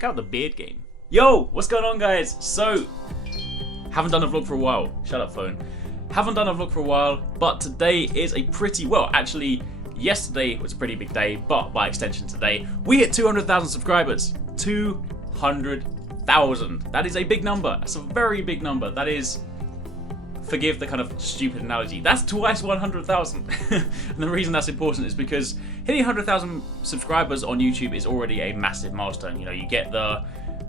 check out the beard game. Yo, what's going on, guys? So, haven't done a vlog for a while. Shut up, phone. Haven't done a vlog for a while, but today is a pretty, well, actually, yesterday was a pretty big day, but by extension today, we hit 200,000 subscribers. 200,000. That is a big number. That's a very big number. That is, forgive the kind of stupid analogy, that's twice 100,000. And the reason that's important is because hitting 100,000 subscribers on YouTube is already a massive milestone. You know, you get the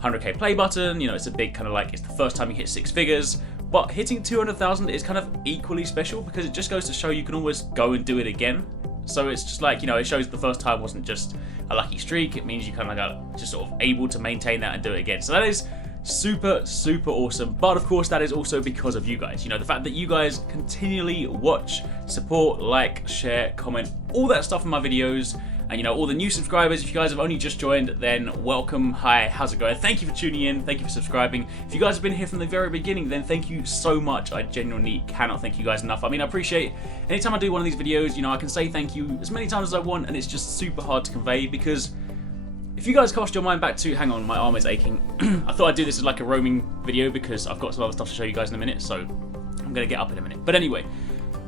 100k play button, you know, it's a big kind of like, it's the first time you hit 6 figures, but hitting 200,000 is kind of equally special because it just goes to show you can always go and do it again. So it's just like, you know, it shows the first time wasn't just a lucky streak, it means you kind of got just sort of able to maintain that and do it again. So that is super, super awesome. But of course, that is also because of you guys. You know, the fact that you guys continually watch, support, like, share, comment, all that stuff in my videos. And, you know, all the new subscribers, if you guys have only just joined, then welcome. Hi, how's it going? Thank you for tuning in. Thank you for subscribing. If you guys have been here from the very beginning, then thank you so much. I genuinely cannot thank you guys enough. I mean, I appreciate anytime I do one of these videos, you know, I can say thank you as many times as I want, and it's just super hard to convey because if you guys cast your mind back to, hang on, my arm is aching. I thought I'd do this as like a roaming video because I've got some other stuff to show you guys in a minute, so I'm going to get up in a minute. But anyway,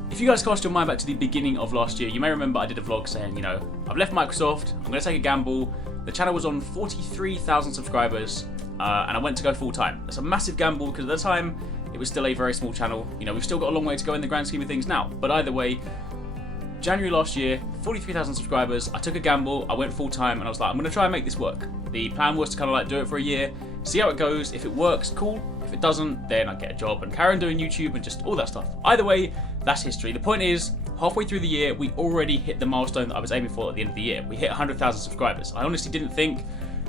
if you guys cast your mind back to the beginning of last year, you may remember I did a vlog saying, you know, I've left Microsoft, I'm going to take a gamble. The channel was on 43,000 subscribers, and I went to go full time. That's a massive gamble because at the time, it was still a very small channel. You know, we've still got a long way to go in the grand scheme of things now. But either way, January last year, 43,000 subscribers, I took a gamble, I went full time, and I was like, I'm going to try and make this work. The plan was to kind of like do it for a year, see how it goes. If it works, cool. If it doesn't, then I get a job and carry on doing YouTube and just all that stuff. Either way, that's history. The point is, halfway through the year, we already hit the milestone that I was aiming for at the end of the year. We hit 100,000 subscribers. I honestly didn't think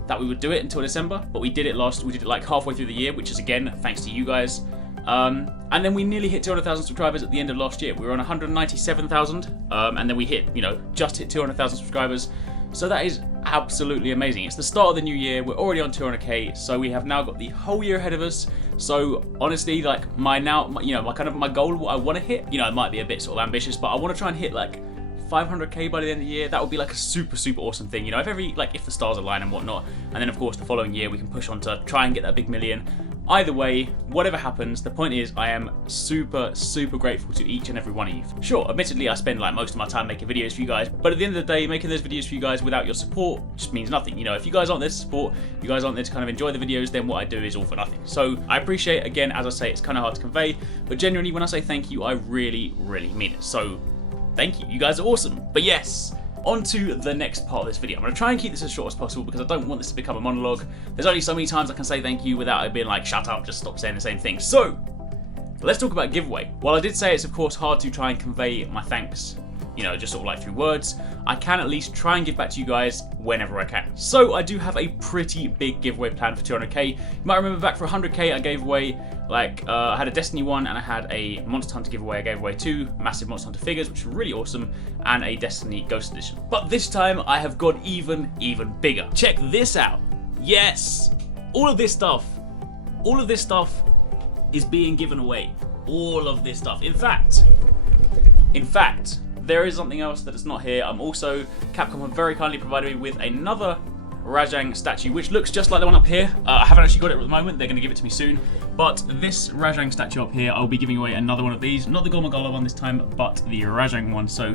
that we would do it until December, but we did it like halfway through the year, which is again, thanks to you guys. And then we nearly hit 200,000 subscribers at the end of last year. We were on 197,000, and then we hit, you know, just hit 200,000 subscribers. So that is absolutely amazing. It's the start of the new year. We're already on 200k, so we have now got the whole year ahead of us. So honestly, like my goal, what I want to hit, you know, it might be a bit sort of ambitious, but I want to try and hit like 500k by the end of the year. That would be like a super, super awesome thing. You know, if the stars align and whatnot, and then of course the following year we can push on to try and get that big million. Either way, whatever happens, the point is I am super, super grateful to each and every one of you. Sure, admittedly I spend like most of my time making videos for you guys, but at the end of the day, making those videos for you guys without your support just means nothing. You know, if you guys aren't there to support, you guys aren't there to kind of enjoy the videos, then what I do is all for nothing. So I appreciate, again, as I say, it's kind of hard to convey, but genuinely when I say thank you, I really, really mean it. So thank you, you guys are awesome. But yes, on to the next part of this video. I'm going to try and keep this as short as possible because I don't want this to become a monologue. There's only so many times I can say thank you without it being like, shut up, just stop saying the same thing. So, let's talk about giveaway. While I did say it's of course hard to try and convey my thanks, you know, just sort of like through words, I can at least try and give back to you guys whenever I can. So I do have a pretty big giveaway plan for 200k. You might remember back for 100k I gave away, like, I had a Destiny one and I had a Monster Hunter giveaway. I gave away 2 massive Monster Hunter figures, which were really awesome, and a Destiny Ghost Edition. But this time I have gone even bigger. Check this out. Yes, all of this stuff is being given away. All of this stuff. In fact, there is something else that is not here. Capcom have very kindly provided me with another Rajang statue, which looks just like the one up here. I haven't actually got it at the moment, they're going to give it to me soon. But this Rajang statue up here, I'll be giving away another one of these. Not the Gormagala one this time, but the Rajang one. So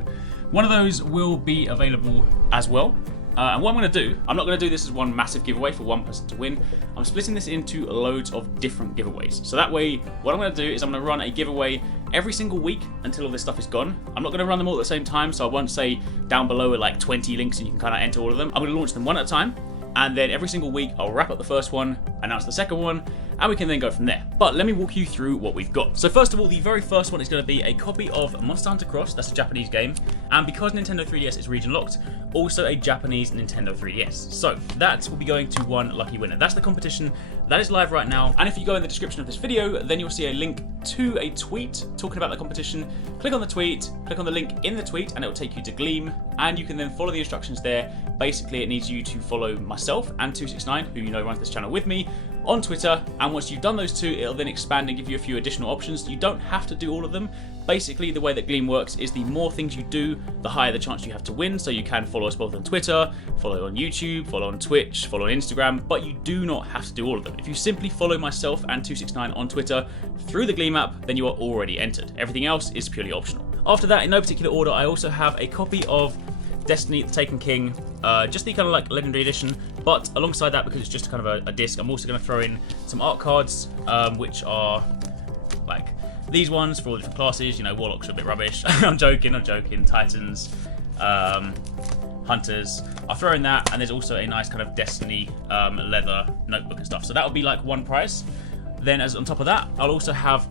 one of those will be available as well. And what I'm going to do, I'm not going to do this as one massive giveaway for one person to win. I'm splitting this into loads of different giveaways. So that way, what I'm going to do is I'm going to run a giveaway every single week until all this stuff is gone. I'm not going to run them all at the same time, so I won't say down below are like 20 links and you can kind of enter all of them. I'm going to launch them one at a time. And then every single week, I'll wrap up the first one, announce the second one, and we can then go from there. But let me walk you through what we've got. So first of all, the very first one is going to be a copy of Monster Hunter Cross. That's a Japanese game. And because Nintendo 3DS is region locked, also a Japanese Nintendo 3DS. So that will be going to one lucky winner. That's the competition. That is live right now. And if you go in the description of this video, then you'll see a link to a tweet talking about the competition. Click on the tweet, click on the link in the tweet, and it will take you to Gleam. And you can then follow the instructions there. Basically, it needs you to follow myself and 269, who you know runs this channel with me, on Twitter, and and once you've done those 2, it'll then expand and give you a few additional options. You don't have to do all of them. Basically, the way that Gleam works is the more things you do, the higher the chance you have to win. So you can follow us both on Twitter, follow on YouTube, follow on Twitch, follow on Instagram, but you do not have to do all of them. If you simply follow myself and 269 on Twitter through the Gleam app, then you are already entered. Everything else is purely optional. After that, in no particular order, I also have a copy of Destiny the Taken King, just the kind of like Legendary Edition, but alongside that, because it's just kind of a disc, I'm also going to throw in some art cards, which are like these ones for all different classes. You know, Warlocks are a bit rubbish. I'm joking. Titans, Hunters. I'll throw in that, and there's also a nice kind of Destiny leather notebook and stuff. So that will be like one price. Then as on top of that, I'll also have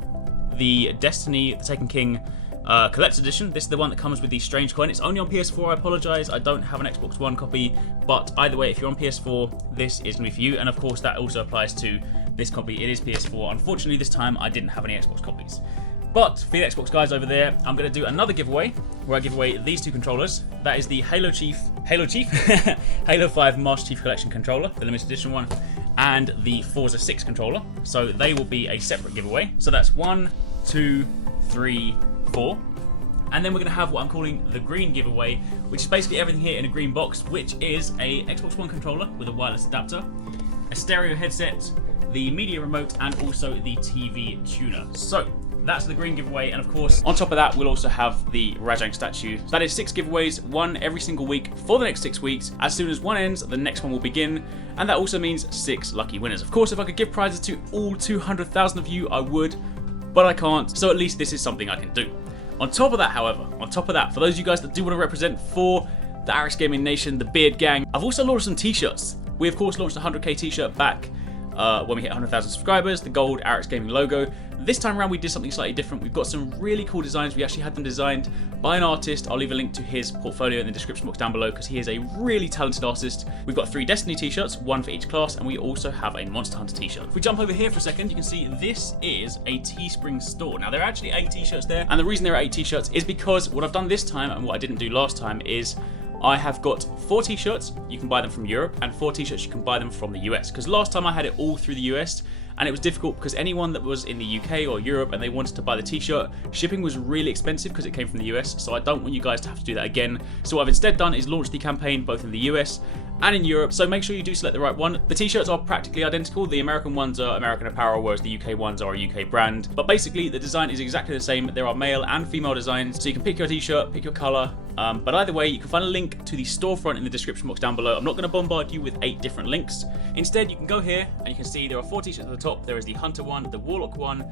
the Destiny the Taken King Collector's Edition. This is the one that comes with the strange coin. It's only on PS4, I apologise, I don't have an Xbox One copy, but either way, if you're on PS4, this is going to be for you, and of course that also applies to this copy. It is PS4. Unfortunately, this time I didn't have any Xbox copies. But for the Xbox guys over there, I'm going to do another giveaway, where I give away these 2 controllers. That is the Halo 5 Master Chief Collection controller, the limited edition one, and the Forza 6 controller. So they will be a separate giveaway. So that's 1, 2, 3, 4. And then we're going to have what I'm calling the green giveaway, which is basically everything here in a green box, which is a Xbox One controller with a wireless adapter, a stereo headset, the media remote, and also the TV tuner. So that's the green giveaway, and of course on top of that we'll also have the Rajang statue. So that is 6 giveaways, one every single week for the next 6 weeks. As soon as one ends, the next one will begin, and that also means 6 lucky winners. Of course, if I could give prizes to all 200,000 of you, I would, but I can't, so at least this is something I can do. On top of that, however, for those of you guys that do want to represent for the Arekkz Gaming Nation, the Beard Gang, I've also launched some t-shirts. We of course launched a 100k t-shirt back when we hit 100,000 subscribers, the gold Arekkz Gaming logo. This time around we did something slightly different. We've got some really cool designs. We actually had them designed by an artist. I'll leave a link to his portfolio in the description box down below because he is a really talented artist. We've got 3 Destiny t-shirts, 1 for each class, and we also have a Monster Hunter t-shirt. If we jump over here for a second, you can see this is a Teespring store. Now there are actually 8 t-shirts there, and the reason there are 8 t-shirts is because what I've done this time and what I didn't do last time is I have got 4 t-shirts, you can buy them from Europe, and 4 t-shirts, you can buy them from the US. Because last time I had it all through the US, and it was difficult because anyone that was in the UK or Europe and they wanted to buy the t-shirt, shipping was really expensive because it came from the US, so I don't want you guys to have to do that again. So what I've instead done is launch the campaign both in the US and in Europe, so make sure you do select the right one. The t-shirts are practically identical. The American ones are American Apparel, whereas the UK ones are a UK brand. But basically, the design is exactly the same. There are male and female designs, so you can pick your t-shirt, pick your color. But either way, you can find a link to the storefront in the description box down below. I'm not going to bombard you with 8 different links. Instead, you can go here and you can see there are 4 t-shirts at the top. There is the Hunter one, the Warlock one,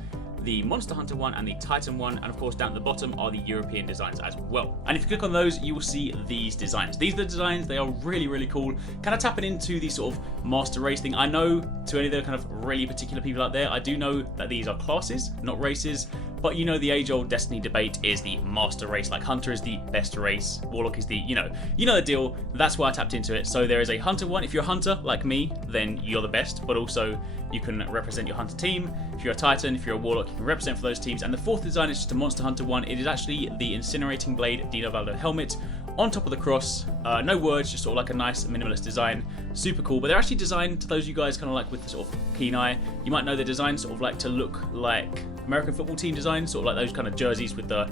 the Monster Hunter one, and the Titan one, and of course down at the bottom are the European designs as well. And if you click on those, you will see these designs. These are the designs. They are really, really cool. Kind of tapping into the sort of master race thing. I know to any of the kind of really particular people out there, I do know that these are classes, not races. But you know the age-old Destiny debate is the master race. Like Hunter is the best race, Warlock is the, you know the deal. That's why I tapped into it. So there is a Hunter one. If you're a Hunter like me, then you're the best. But also you can represent your Hunter team. If you're a Titan, if you're a Warlock, you can represent for those teams. And the 4th design is just a Monster Hunter one. It is actually the Incinerating Blade Dino Valdo helmet on top of the cross. No words, just sort of like a nice minimalist design. Super cool. But they're actually designed to those of you guys kind of like with the sort of keen eye. You might know the design sort of like to look like American football team design, sort of like those kind of jerseys with the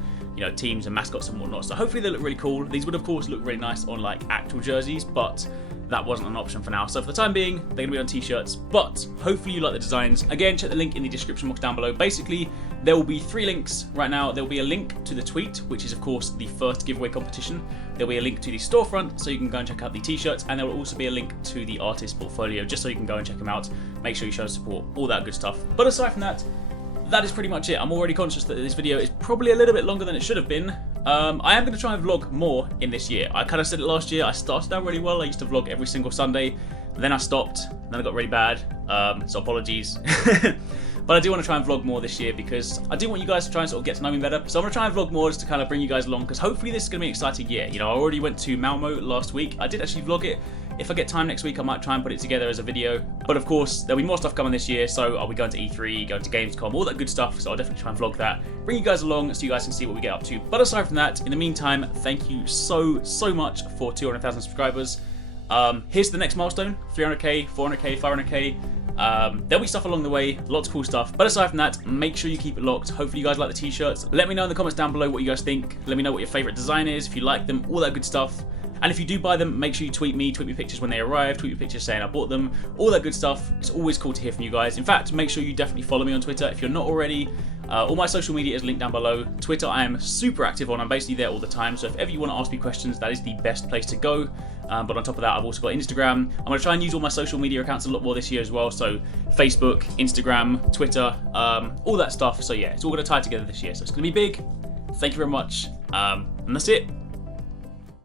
teams and mascots and whatnot. So hopefully they look really cool. These would of course look really nice on like actual jerseys, but that wasn't an option for now. So for the time being, they're going to be on t-shirts, but hopefully you like the designs. Again, check the link in the description box down below. Basically, there will be 3 links right now. There will be a link to the tweet, which is of course the first giveaway competition. There'll be a link to the storefront, so you can go and check out the t-shirts, and there will also be a link to the artist portfolio, just so you can go and check them out. Make sure you show support, all that good stuff. But aside from that, that is pretty much it. I'm already conscious that this video is probably a little bit longer than it should have been. I am going to try and vlog more in this year. I kind of said it last year. I started out really well. I used to vlog every single Sunday. Then I stopped. Then I got really bad. So apologies. But I do want to try and vlog more this year because I do want you guys to try and sort of get to know me better. So I'm going to try and vlog more just to kind of bring you guys along because hopefully this is going to be an exciting year. I already went to Malmo last week. I did actually vlog it. If I get time next week, I might try and put it together as a video. But of course, there'll be more stuff coming this year. So I'll be going to E3, going to Gamescom, all that good stuff. So I'll definitely try and vlog that. Bring you guys along so you guys can see what we get up to. But aside from that, in the meantime, thank you so much for 200,000 subscribers. Here's the next milestone, 300k, 400k, 500k. There'll be stuff along the way, lots of cool stuff. But aside from that, make sure you keep it locked. Hopefully you guys like the t-shirts. Let me know in the comments down below what you guys think. Let me know what your favorite design is, if you like them, all that good stuff. And if you do buy them, make sure you tweet me pictures when they arrive, tweet me pictures saying I bought them, all that good stuff. It's always cool to hear from you guys. In fact, make sure you definitely follow me on Twitter if you're not already. All my social media is linked down below. Twitter I am super active on, I'm basically there all the time, so if ever you want to ask me questions, that is the best place to go. But on top of that, I've also got Instagram. I'm going to try and use all my social media accounts a lot more this year as well, so Facebook, Instagram, Twitter, all that stuff. So yeah, it's all going to tie together this year, so it's going to be big. Thank you very much, and that's it.